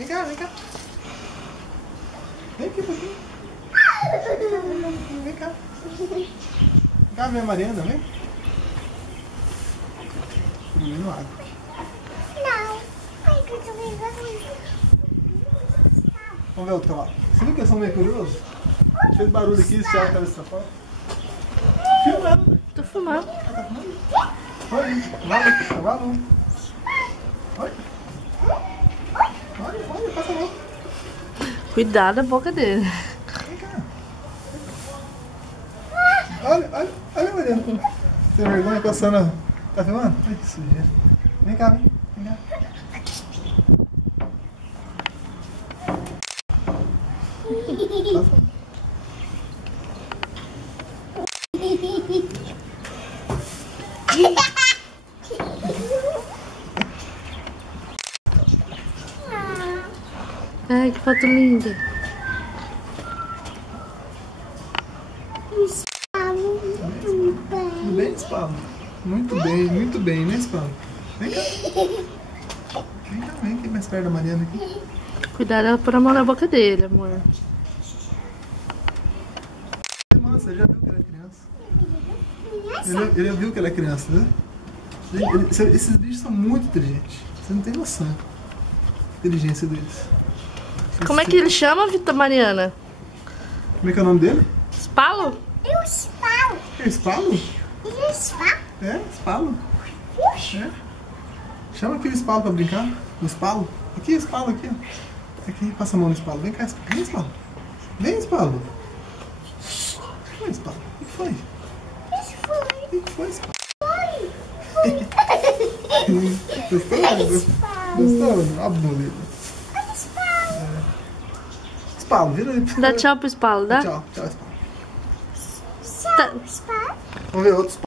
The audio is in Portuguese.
Vem cá, vem cá. Vem aqui um pouquinho. Vem cá. Vem cá, minha Mariana, vem. Bebendo água. Não. Ai, que eu tô bebendo. Vamos ver outro cavalo. Você viu que eles são meio curiosos? Fez barulho aqui, se a cabeça fora. Filmando. Tô filmando. Tá filmando? Oi, cavalo, cavalo. Oi. Olha, passa a mão. Cuidado da boca dele. Vem cá. Olha, Mariana. Você tem vergonha passando. Tá filmando? Ai, que sujeira. Vem cá, vem cá. Passa. Ai, que foto linda. Tudo bem, Spalo? Muito bem, né, Spalo? Vem cá. Vem aqui mais perto da Mariana aqui. Cuidado ela pôr a mão na boca dele, amor. Você já viu que ela é criança? Ele viu que ela é criança, né? Esses bichos são muito inteligentes. Você não tem noção da inteligência deles. Como é que ele chama, Vitor Mariana? Como é que é o nome dele? Spalo? Eu espalo. É Spalo? Eu espalo. É, Spalo. É. Chama aqui o Spalo pra brincar. O Spalo. Aqui, Spalo, aqui, ó. Aqui, passa a mão no Spalo. Vem cá, Spalo. Vem, Spalo. Vem, Spalo. Vem, Spalo. O que foi? Isso foi. O que foi, Spalo? Foi. Gostou? A boleta. Olha, espalo. Spalo, vira aí. Dá tchau pro Spalo, dá? Tchau, Spalo. Tchau, espalo. Vamos ver outros.